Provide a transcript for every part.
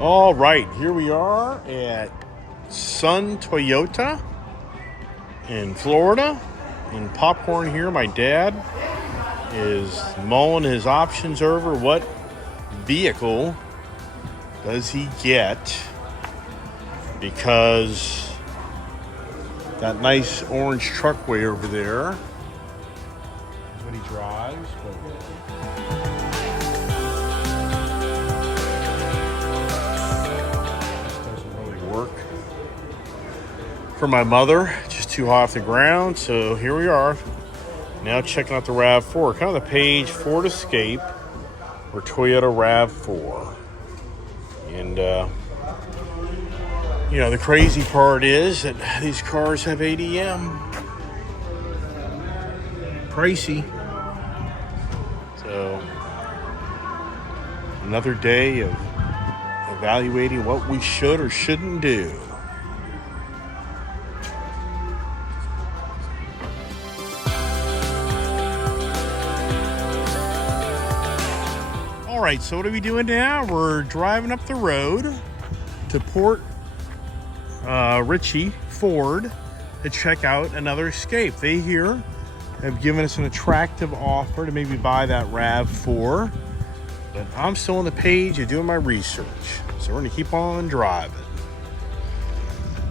All right, here we are at Sun Toyota in Florida. And Popcorn here, my dad is mulling his options over. What vehicle does he get? Because that nice orange truck way over there is what he drives. Work for my mother, just too hot off the ground. So here we are now checking out the RAV4, kind of the page Ford Escape or Toyota RAV4. And the crazy part is that these cars have ADM. Pricey. So another day of evaluating what we should or shouldn't do. All right, so what are we doing now? We're driving up the road to Port Richey Ford to check out another Escape. They here have given us an attractive offer to maybe buy that RAV4. But I'm still on the page and doing my research. So we're going to keep on driving.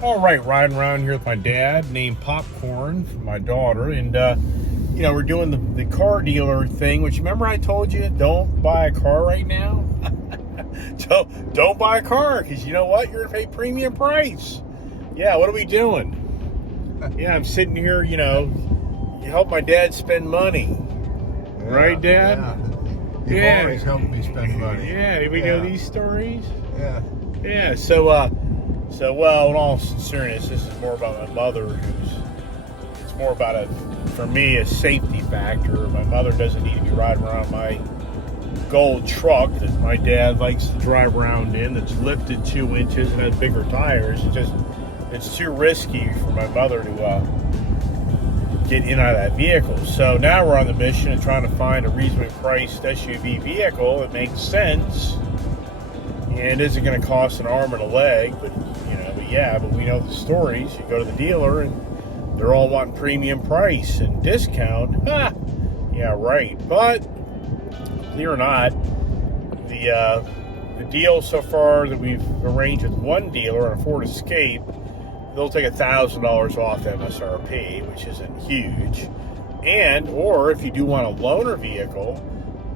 All right, riding around here with my dad, named Popcorn, for my daughter. And, we're doing the car dealer thing, which remember I told you, don't buy a car right now? don't buy a car, because you know what? You're going to pay premium price. Yeah, what are we doing? Yeah, I'm sitting here, you help my dad spend money. Yeah, right, Dad? Yeah. You've always helped me spend money. Yeah, anybody know these stories? Yeah. Yeah, so in all sincereness, this is more about my mother, it's more about for me, a safety factor. My mother doesn't need to be riding around my gold truck that my dad likes to drive around in that's lifted 2 inches and has bigger tires. It's too risky for my mother to get in and out of that vehicle. So now we're on the mission of trying to find a reasonably priced SUV vehicle that makes sense and isn't going to cost an arm and a leg, but we know the stories. You go to the dealer and they're all wanting premium price and discount. Yeah, right. But clear or not, the deal so far that we've arranged with one dealer on a Ford Escape, they'll take $1,000 off MSRP, which isn't huge. Or if you do want a loaner vehicle,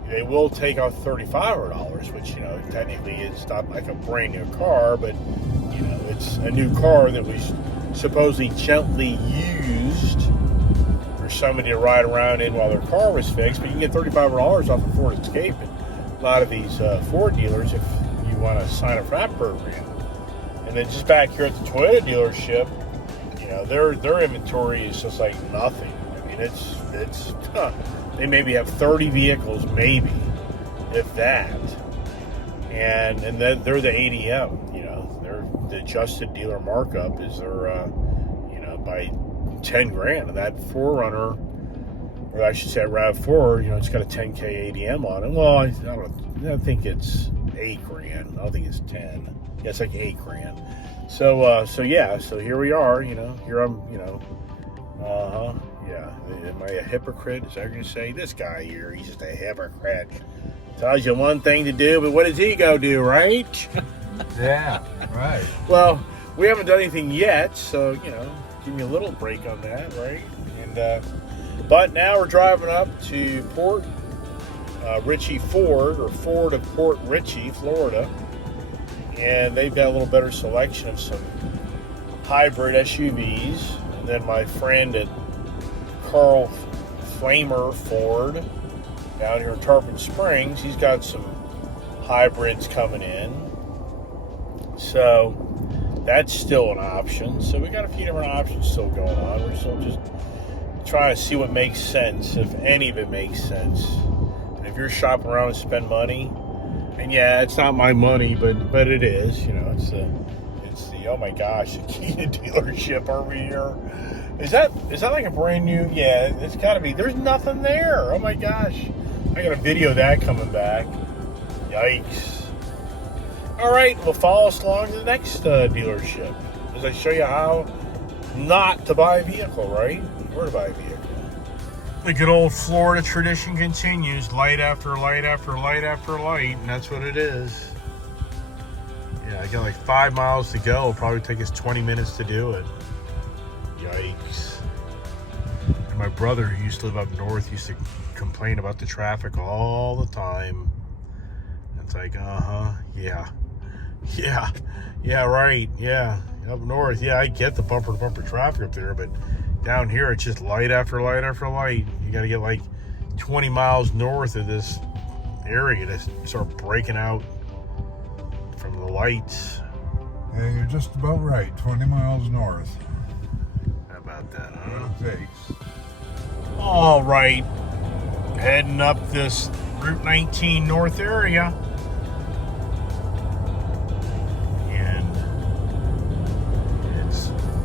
they will take out $3,500, which, technically is not like a brand new car, but, it's a new car that was supposedly gently used for somebody to ride around in while their car was fixed. But you can get $3,500 off a Ford Escape at a lot of these Ford dealers if you want to sign up for that program. And then just back here at the Toyota dealership, their inventory is just like nothing. I mean, it's they maybe have 30 vehicles, maybe, if that. And then they're the ADM, the adjusted dealer markup is their, by 10 grand. And that 4Runner, or I should say RAV4, it's got a 10K ADM on it. Well, I think it's 8 grand. I don't think it's 10. Yeah, it's like 8 grand. So here we are, here I'm, am I a hypocrite? Is that going to say? This guy here, he's just a hypocrite. Tells you one thing to do, but what does he go do, right? Yeah, right. Well, we haven't done anything yet, so, give me a little break on that, right? And but now we're driving up to Port Richey Ford, or Ford of Port Richey, Florida. And they've got a little better selection of some hybrid SUVs. And then my friend at Carl Flamer Ford down here in Tarpon Springs, he's got some hybrids coming in. So that's still an option. So we got a few different options still going on. We're still just trying to see what makes sense, if any of it makes sense. And if you're shopping around and spend money, and yeah, it's not my money, but it is. It's the oh my gosh, the Kia dealership over here. Is that like a brand new? Yeah, it's got to be. There's nothing there. Oh my gosh, I got a video of that coming back. Yikes. All right, well, follow us along to the next dealership as I show you how not to buy a vehicle, right? Or to buy a vehicle. The good old Florida tradition continues. Light after light after light after light, and that's what it is. Yeah, I got like 5 miles to go. It'll probably take us 20 minutes to do it. Yikes. And my brother, who used to live up north, used to complain about the traffic all the time. It's like, yeah, right, yeah, up north, yeah, I get the bumper-to-bumper traffic up there, but down here, it's just light after light after light. You gotta get like 20 miles north of this area to start breaking out from the lights. Yeah, you're just about right. 20 miles north. How about that, huh? What it takes. All right, heading up this Route 19 North area.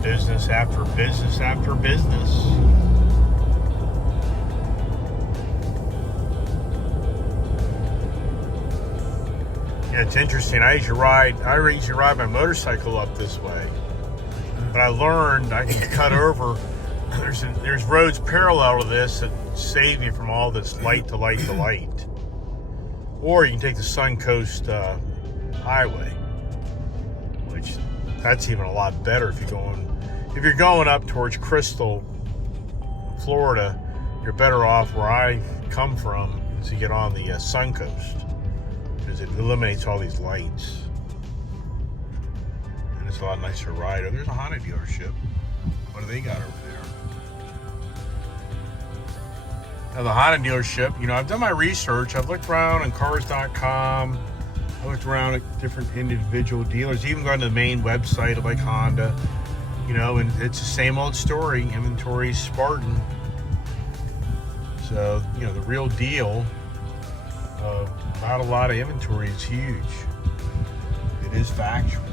Business after business after business. Yeah, it's interesting. I usually ride my motorcycle up this way, but I learned I can cut over. There's roads parallel to this that save you from all this light to light to light. Or you can take the Suncoast Highway, which that's even a lot better if you're going up towards Crystal, Florida. You're better off where I come from to get on the Suncoast, because it eliminates all these lights, and it's a lot nicer ride. Oh, there's a Hyundai dealership. What do they got over there? Now the Hyundai dealership, I've done my research. I've looked around on cars.com. I looked around at different individual dealers, even gone to the main website of like Honda, and it's the same old story. Inventory Spartan. So, the real deal of not a lot of inventory is huge. It is factual.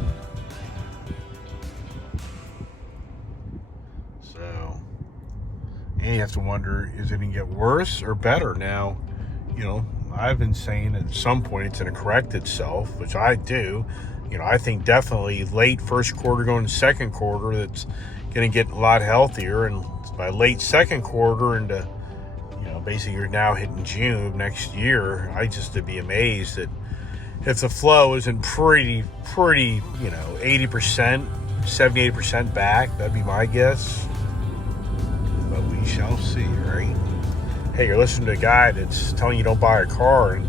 So, and you have to wonder, is it going to get worse or better? Now, I've been saying at some point it's going to correct itself, which I do. I think definitely late first quarter going to second quarter, that's going to get a lot healthier. And by late second quarter into, basically you're now hitting June of next year, I just would be amazed that if the flow isn't pretty, 80%, 70-80% back, that'd be my guess. But we shall see, right? Hey, you're listening to a guy that's telling you don't buy a car, and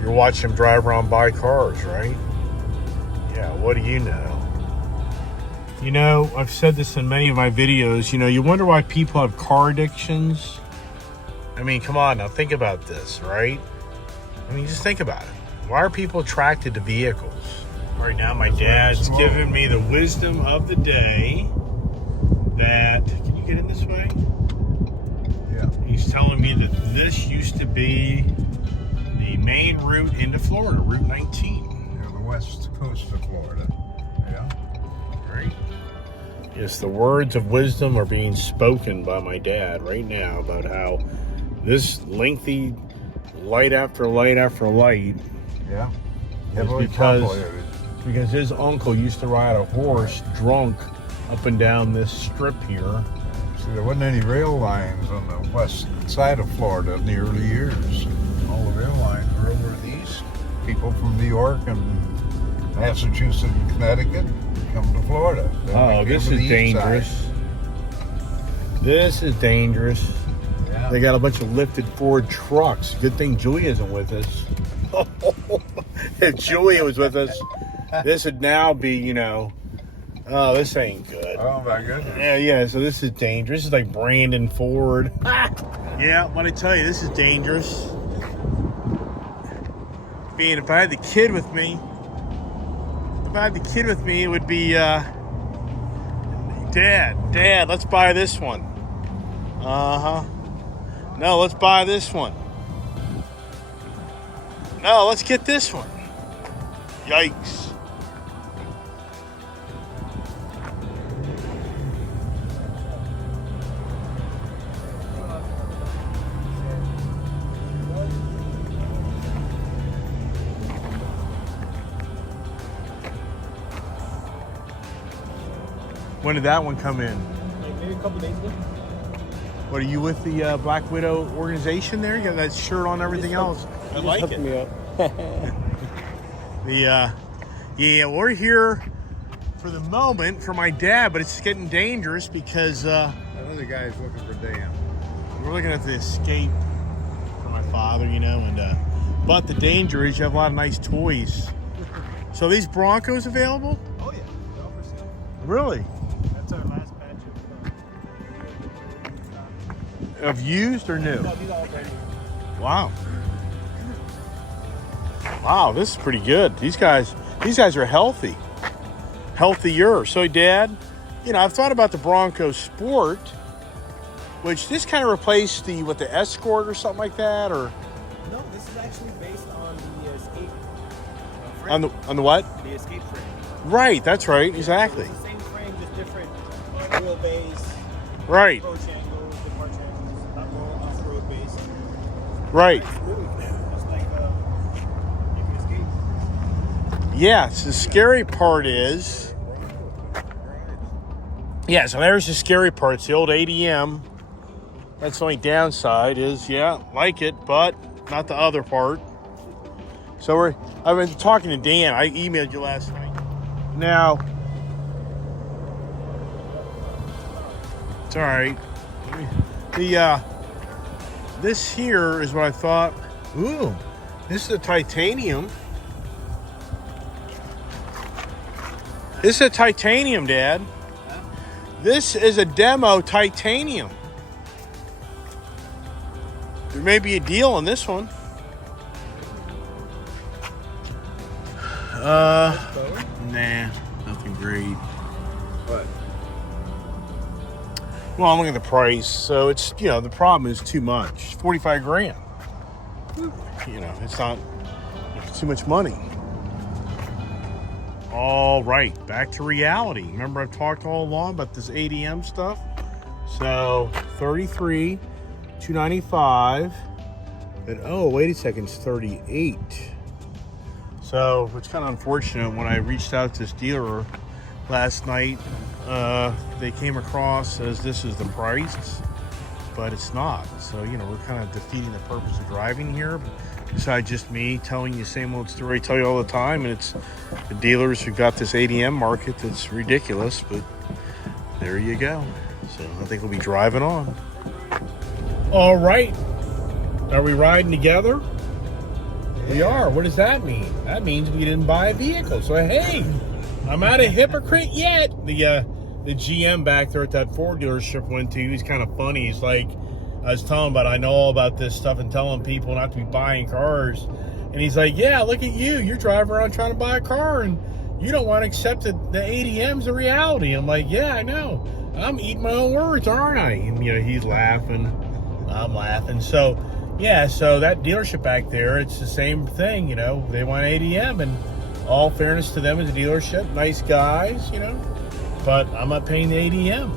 you're watching him drive around buy cars, right? Yeah, what do you know? I've said this in many of my videos. You wonder why people have car addictions. I mean, come on now, think about this, right? I mean, just think about it. Why are people attracted to vehicles? All right, now my dad's giving me the wisdom of the day that, can you get in this way? Yeah. He's telling me that this used to be the main route into Florida, Route 19. The west coast of Florida. Yeah. Right. Yes, the words of wisdom are being spoken by my dad right now about how this lengthy light after light after light. Yeah. Was because his uncle used to ride a horse drunk up and down this strip here. See, there wasn't any rail lines on the west side of Florida in the early years. All the rail lines were over the east. People from New York and Massachusetts and Connecticut come to Florida. This is dangerous. This is dangerous. Yeah. They got a bunch of lifted Ford trucks. Good thing Julia isn't with us. If Julia was with us, this would now be, this ain't good. Oh my goodness. Yeah, so this is dangerous. This is like Brandon Ford. Yeah, when I tell you, this is dangerous. If I had the kid with me, it would be, Dad, let's buy this one. No, let's buy this one. No, let's get this one. Yikes. When did that one come in? Like maybe a couple days ago. What, are you with the Black Widow organization there? You got that shirt on and everything else. I like it. Me up. Yeah, we're here for the moment for my dad, but it's getting dangerous because That other guy's looking for Dan. we're looking at the Escape for my father, you know, and but the danger is you have a lot of nice toys. So are these Broncos available? Oh yeah, they're all for sale. Really? That's our last batch Of used or new? No, these are all brand new. Wow. Wow, this is pretty good. These guys are healthy. Healthier. So, Dad, you know, I've thought about the Bronco Sport, which this kind of replaced the Escort or something like that, or No, this is actually based on the Escape frame. on the what? The Escape frame. Right, that's right, exactly. It's the same frame, just different wheelbase, Right, approach angles, departure angles, not more off-road based. right. It's smooth, just like the Escape. Yes, the scary part is, yeah, so there's the scary part. It's the old ADM. That's the only downside is, yeah, like it, but not the other part. So I've been talking to Dan. I emailed you last night. Now, it's all right. This here is what I thought. Ooh, this is a titanium. This is a titanium, Dad. This is a demo titanium. There may be a deal on this one. Nah, nothing great. What? Well, I'm looking at the price. So it's, you know, the problem is too much. 45 grand. You know, it's too much money. All right, back to reality. Remember I've talked all along about this ADM stuff? So 33, 295. And oh, wait a second, it's 38. So it's kind of unfortunate when I reached out to this dealer last night, they came across as this is the price, but it's not. So, you know, we're kind of defeating the purpose of driving here. Besides just me telling you the same old story I tell you all the time, and it's the dealers who got this ADM market that's ridiculous, but there you go. So I think we'll be driving on. All right. Are we riding together? We are. What does that mean? That means we didn't buy a vehicle. So, hey, I'm not a hypocrite yet. The GM back there at that Ford dealership went to, he's kind of funny. He's like, I was telling him about, I know all about this stuff and telling people not to be buying cars. And he's like, yeah, look at you. You're driving around trying to buy a car and you don't want to accept that the ADM's a reality. I'm like, yeah, I know. I'm eating my own words, aren't I? And, you know, he's laughing. I'm laughing. So, yeah, so that dealership back there, it's the same thing, you know. They want ADM, and all fairness to them as a dealership, nice guys, you know. But I'm not paying the ADM.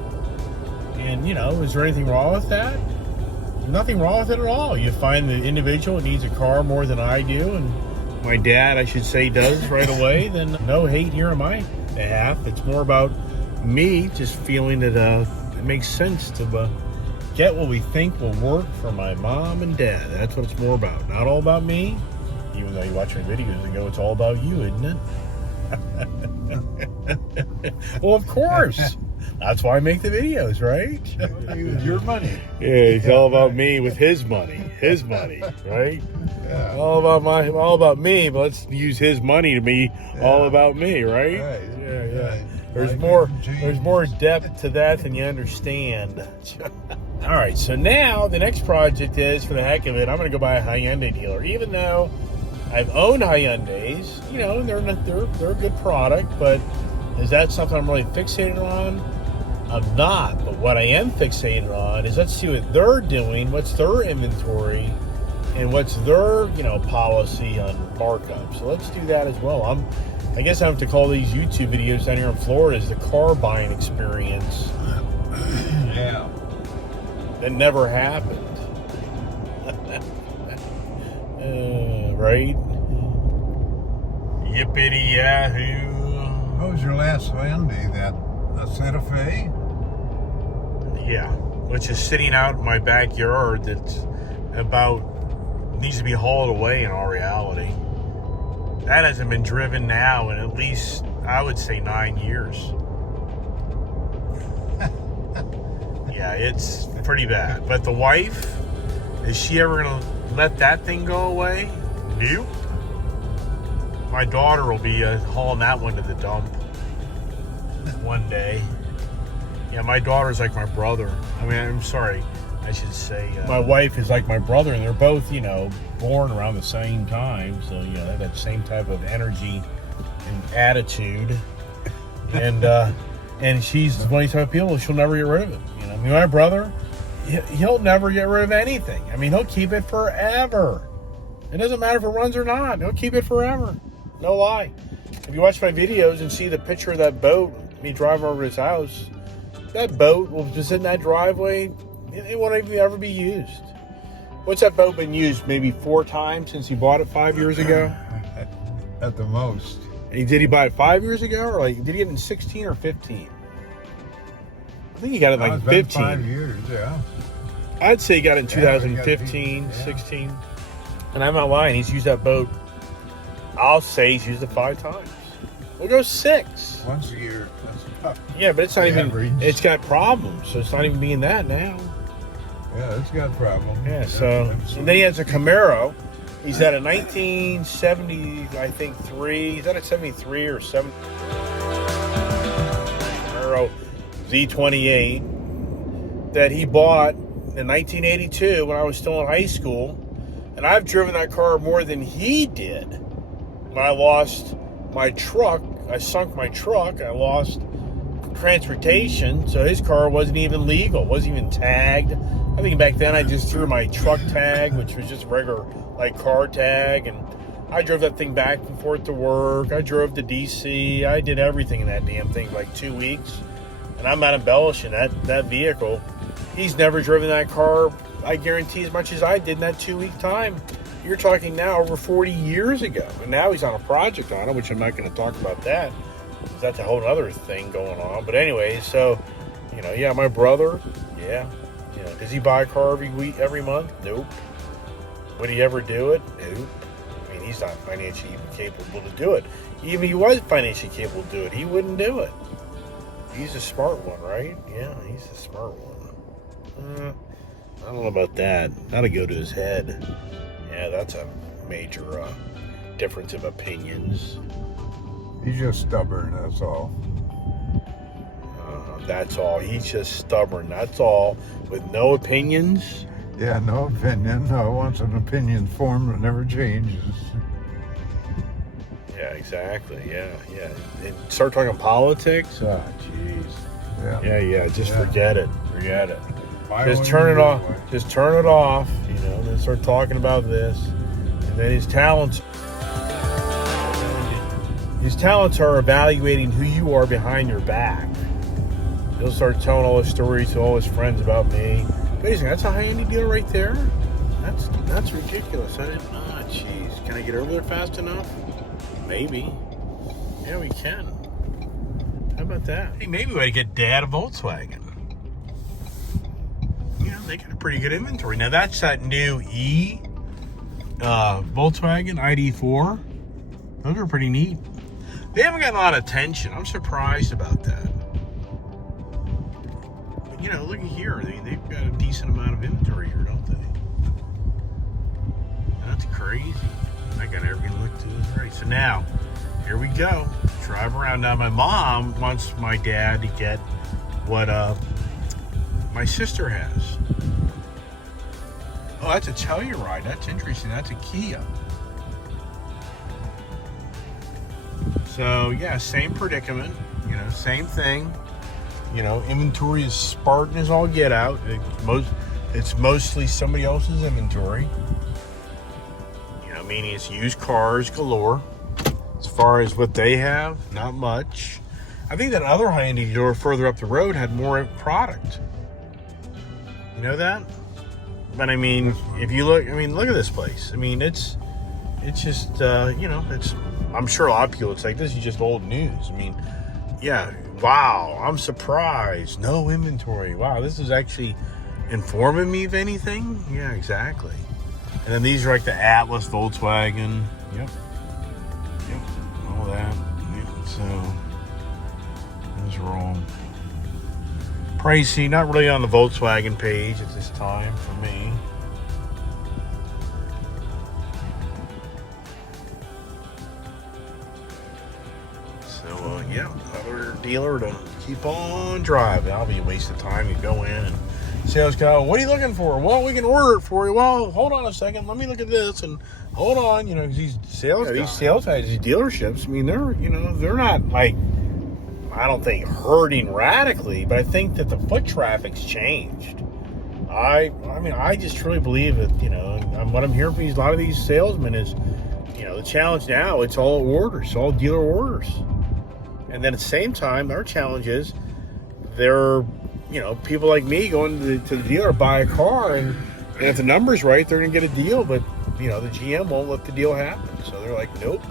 And, you know, is there anything wrong with that? Nothing wrong with it at all. You find the individual needs a car more than I do, and my dad, I should say, does right away, then no hate here on my behalf. It's more about me just feeling that it makes sense to get what we think will work for my mom and dad. That's what it's more about. Not all about me, even though you watch my videos and go, it's all about you, isn't it? Well, of course. That's why I make the videos, right? Use your money. Yeah, it's all about me with his money, right? Yeah. All about me, but let's use his money to be all about me, right? Right. Yeah. Right. There's Like more depth to that than you understand. All right, so now the next project is, for the heck of it, I'm going to go buy a Hyundai dealer. Even though I've owned Hyundais, you know, they're a good product, but is that something I'm really fixated on? I'm not. But what I am fixated on is, let's see what they're doing, what's their inventory, and what's their, you know, policy on markup. So let's do that as well. I guess I have to call these YouTube videos down here in Florida is the car buying experience. Yeah. That never happened. Right? Yippity yahoo. What was your last Hyundai that A Santa Fe? Yeah, which is sitting out in my backyard. That's needs to be hauled away in all reality. That hasn't been driven now in at least, I would say, 9 years. Yeah, it's pretty bad. But the wife, is she ever going to let that thing go away? Nope. My daughter will be hauling that one to the dump one day. Yeah, my daughter's like my brother. I mean, I'm sorry, I should say. My wife is like my brother, and they're both, born around the same time. So, they have that same type of energy and attitude. And she's one of these type of people, she'll never get rid of it. I mean, my brother, he'll never get rid of anything. I mean, he'll keep it forever. It doesn't matter if it runs or not. He'll keep it forever. No lie. If you watch my videos and see the picture of that boat, me driving over his house, that boat will just sit in that driveway. It won't even ever be used. What's that boat been used? Maybe 4 times since he bought it 5 years ago? At the most. Did he buy it 5 years ago? Or did he get it in 16 or 15? I think he got it It's 15. been 5 years, yeah. I'd say he got it in Yeah, 2015, yeah. 16. And I'm not lying. He's used that boat, I'll say he's used it 5 times. We'll go 6. Once a year. That's about Yeah, but it's not even, average. it's got problems. So it's not even being that now. Yeah, it's got problems. Yeah, so, and then he has a Camaro. He's at a 1970, I think, 3. He's at a 73 or 7. Camaro Z28 that he bought in 1982 when I was still in high school. And I've driven that car more than he did. When I lost my truck, I sunk my truck, I lost transportation, so his car wasn't even legal, wasn't even tagged. I think back then I just threw my truck tag, which was just regular car tag, and I drove that thing back and forth to work. I drove to DC. I did everything in that damn thing for like 2 weeks, and I'm not embellishing that vehicle. He's never driven that car, I guarantee, as much as I did in that 2-week time. You're talking now over 40 years ago, and now he's on a project on it, which I'm not going to talk about that. That's a whole other thing going on. But anyway, so, yeah, my brother, yeah. Does he buy a car every month? Nope. Would he ever do it? Nope. I mean, he's not financially even capable to do it. Even if he was financially capable to do it, he wouldn't do it. He's a smart one, right? Yeah, he's a smart one. I don't know about that. That'll go to his head. Yeah, that's a major difference of opinions. He's just stubborn, that's all. That's all. He's just stubborn. That's all. With no opinions. Yeah, no opinion. No, once an opinion formed, it never changes. Yeah, exactly. Yeah. And start talking politics. Oh, jeez. Yeah. Just forget it. Forget it. Just turn it off. Just turn it off. Then start talking about this, and then his talents are evaluating who you are behind your back. He'll start telling all his stories to all his friends about me. Amazing. That's a high-end deal right there. That's ridiculous. Jeez. Can I get over there fast enough? Maybe. Yeah, we can. How about that? Hey, maybe we ought to get Dad a Volkswagen. They got a pretty good inventory. Now, that's that new Volkswagen ID4. Those are pretty neat. They haven't gotten a lot of attention. I'm surprised about that. But, look at here. They've got a decent amount of inventory here, don't they? That's crazy. I got everything looked to this right. So now, here we go. Drive around. Now, my mom wants my dad to get what my sister has. Oh, that's a Telluride. That's interesting. That's a Kia. So, yeah, same predicament. Same thing. Inventory is Spartan as all get out. It's mostly somebody else's inventory. Meaning it's used cars galore. As far as what they have, not much. I think that other high-end dealer further up the road had more product. You know that? But I mean, if you look at this place. I mean, it's just, it's, I'm sure a lot of people, it's like, this is just old news. I mean, Yeah. Wow. I'm surprised. No inventory. Wow. This is actually informing me of anything. Yeah, exactly. And then these are like the Atlas Volkswagen. Yep. All that. Yeah. So those are all pricey. Not really on the Volkswagen page at this time for me. So yeah, another dealer to keep on driving. I'll be a waste of time. You go in and sales guy, what are you looking for? Well, we can order it for you. Well, hold on a second. Let me look at this and hold on. You know, these sales guys, these sales guys, these dealerships. I mean, they're not like, I don't think hurting radically, but I think that the foot traffic's changed. I mean, I just truly believe that, you know, and what I'm hearing from a lot of these salesmen is, you know, the challenge now, it's all orders, all dealer orders. And then at the same time, our challenge is they're, you know, people like me going to the dealer to buy a car, and if the number's right, they're going to get a deal, but, you know, the GM won't let the deal happen. So they're like, nope.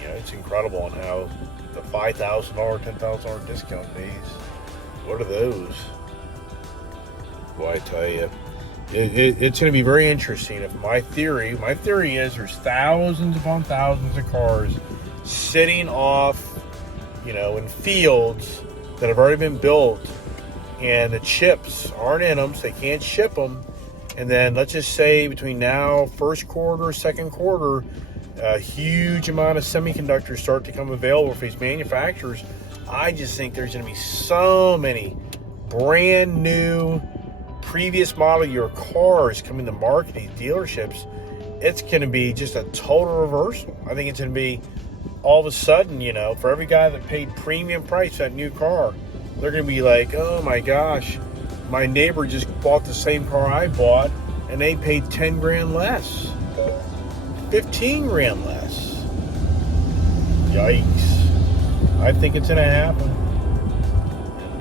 You know, it's incredible on how the $5,000, $10,000 discount days, what are those? Boy, I tell you, it's going to be very interesting. If my theory is there's thousands upon thousands of cars sitting off, you know, in fields that have already been built, and the chips aren't in them, so they can't ship them. And then let's just say between now, first quarter, second quarter, a huge amount of semiconductors start to come available for these manufacturers. I just think there's going to be so many brand new, previous model year cars coming to market, these dealerships. It's going to be just a total reversal. I think it's going to be all of a sudden, you know, for every guy that paid premium price for that new car, they're going to be like, oh my gosh, my neighbor just bought the same car I bought and they paid 10 grand less, 15 grand less. Yikes. I think it's going to happen.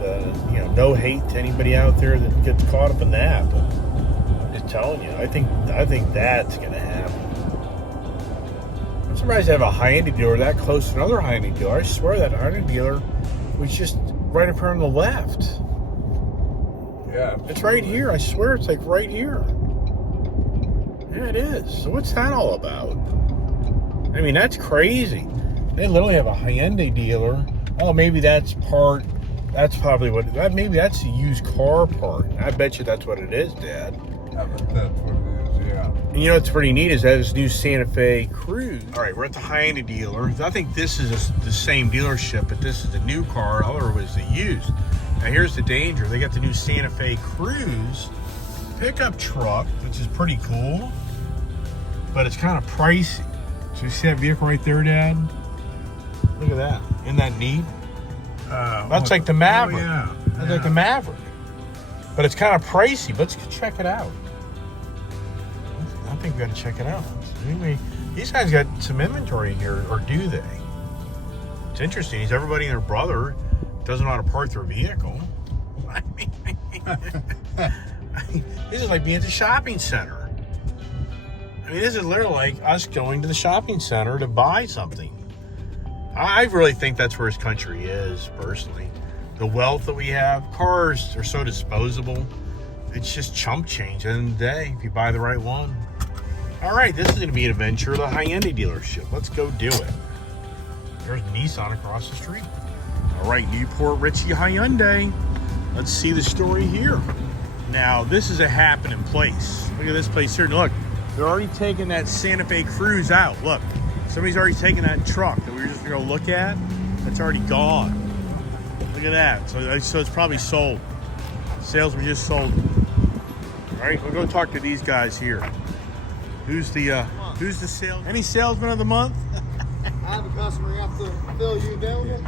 And, you know, no hate to anybody out there that gets caught up in that, but I'm just telling you, I think that's going to happen. I'm surprised to have a Hyundai dealer that close to another Hyundai dealer. I swear that Hyundai dealer was just right up here on the left. Yeah. It's right here. I swear it's like right here. Yeah, it is. So what's that all about? I mean, that's crazy. They literally have a Hyundai dealer. Oh, maybe that's probably what, maybe that's a used car part. I bet you that's what it is, Dad. I bet that's what it is, yeah. And you know what's pretty neat is that this new Santa Fe Cruise. All right, we're at the Hyundai dealer. I think this is the same dealership, but this is the new car. Other was the used. Now here's the danger. They got the new Santa Fe Cruise pickup truck, which is pretty cool, but it's kind of pricey. So you see that vehicle right there, Dad? Look at that. Isn't that neat? That's like the Maverick. Oh, yeah. That's like the Maverick. But it's kind of pricey. Let's check it out. I think we got to check it out. Anyway, these guys got some inventory in here, or do they? It's interesting. He's everybody and their brother doesn't know how to park their vehicle. I mean, this is like being at the shopping center. I mean, this is literally like us going to the shopping center to buy something. I really think that's where his country is, personally. The wealth that we have, cars are so disposable. It's just chump change at the end of the day if you buy the right one. All right, this is going to be an adventure, the Hyundai dealership. Let's go do it. There's Nissan across the street. All right, Newport Richie Hyundai. Let's see the story here. Now, this is a happening place. Look at this place here. Look, they're already taking that Santa Fe Cruise out. Look, somebody's already taken that truck that we were just going to go look at. That's already gone. Look at that. So it's probably sold. Sales were just sold. All right, we'll go talk to these guys here. Who's the sales? Any salesman of the month? I have a customer. You have to fill you available.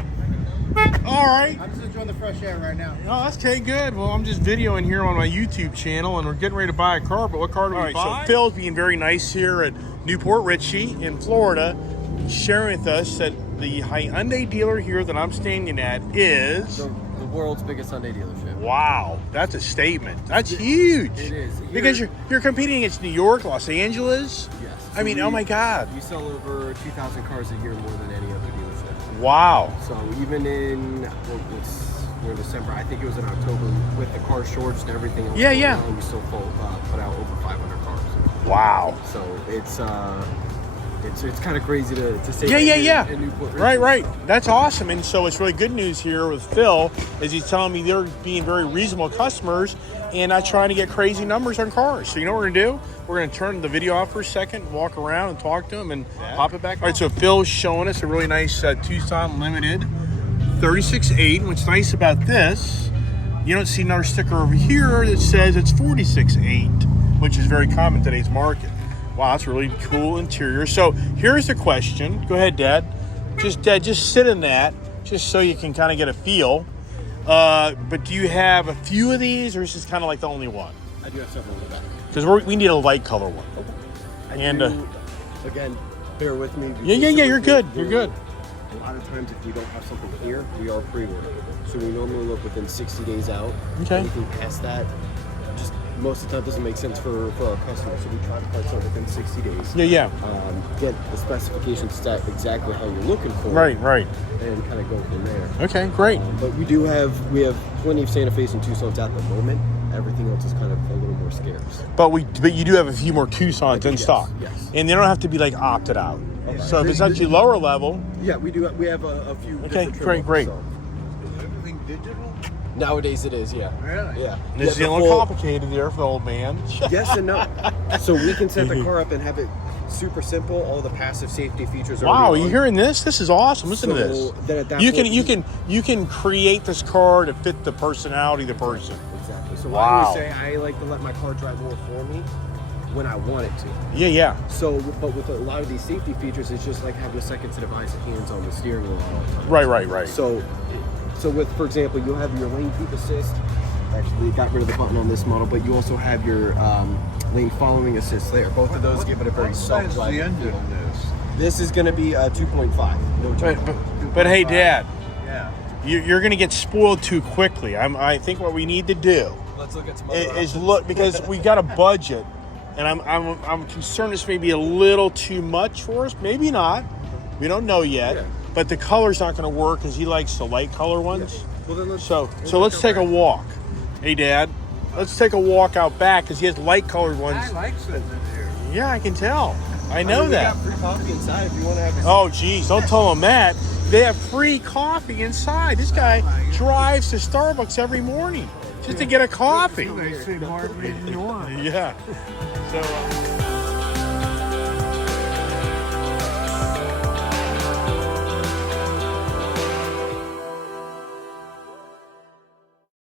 All right. I'm just enjoying the fresh air right now. Oh, that's okay, good. Well, I'm just videoing here on my YouTube channel, and we're getting ready to buy a car, but what car do we buy? So Phil's being very nice here at Newport Richie in Florida, sharing with us that the Hyundai dealer here that I'm standing at is... The world's biggest Hyundai dealership. Wow, that's a statement. That's huge. It is. Because you're competing against New York, Los Angeles. Yes. I mean, oh my God. We sell over 2,000 cars a year more than any other dealership. Wow. So even in we're in December, I think it was in October, with the car shortage and everything else. Yeah, going yeah. on, we still put out over 500 cars. Wow. So it's kind of crazy to say. Yeah. In Newport Richey. Right. That's awesome. And so it's really good news here with Phil, is he's telling me they're being very reasonable customers and not trying to get crazy numbers on cars. So you know what we're gonna do? We're gonna turn the video off for a second, walk around and talk to him and pop it back. All right, so Phil's showing us a really nice Tucson Limited 36.8. What's nice about this, you don't see another sticker over here that says it's 46.8, which is very common in today's market. Wow, that's really cool interior. So here's the question. Go ahead, Dad. Just sit in that, just so you can kind of get a feel. But do you have a few of these, or is this kind of like the only one? I do have several in the back. Because we need a light color one. Again, bear with me. Yeah. You're good. You're good. A lot of times, if we don't have something here, we are pre-ordering. So we normally look within 60 days out. Okay. Anything past that, just most of the time doesn't make sense for our customers. So we try to price out within 60 days. Yeah. Get the specifications set exactly how you're looking for. Right. And kind of go from there. Okay, great. But we have plenty of Santa Fe's and Tucson's at the moment. Everything else is kind of a little more scarce. But you do have a few more Tucsons in Yes, stock. yes. And they don't have to be like opted out. So if it's actually lower level. Yeah, we do. We have a few. Okay, different trim great. levels, Is everything digital? so. Nowadays it is, yeah. Really? Yeah. This is Yeah, a the little full- complicated there for the old man. Yes and no. So we can set the car up and have it super simple. All the passive safety features are Wow, are already you on. hearing this? This is awesome. Listen to So this. then at that You point, can create this car to fit the personality of the person. Exactly. So Wow. I always say I like to let my car drive more for me when I want it to. Yeah. So, but with a lot of these safety features, it's just like having a second set of eyes and hands on the steering wheel all the time. Right. So with, for example, you'll have your lane keep assist. Actually, got rid of the button on this model, but you also have your lane following assist there. Both of those give it a very What size is the soft engine feel. in this? This is going to be a 2.5. No turbo. But hey, Dad, Yeah. you're going to get spoiled too quickly. I think what we need to do Let's look at some other is look, because we got a budget, and I'm concerned this may be a little too much for us. Maybe not. We don't know yet. Yeah. But the color's not going to work because he likes the light color ones. Well, then So let's take a walk. Hey, Dad, let's take a walk out back because he has light colored ones. I like sitting in here. Yeah, I can tell. I know We that. got free coffee inside if you want to have a Oh, geez, don't tell him that. They have free coffee inside. This guy drives to Starbucks every morning just to get a coffee. They say more reason you want. Yeah. So.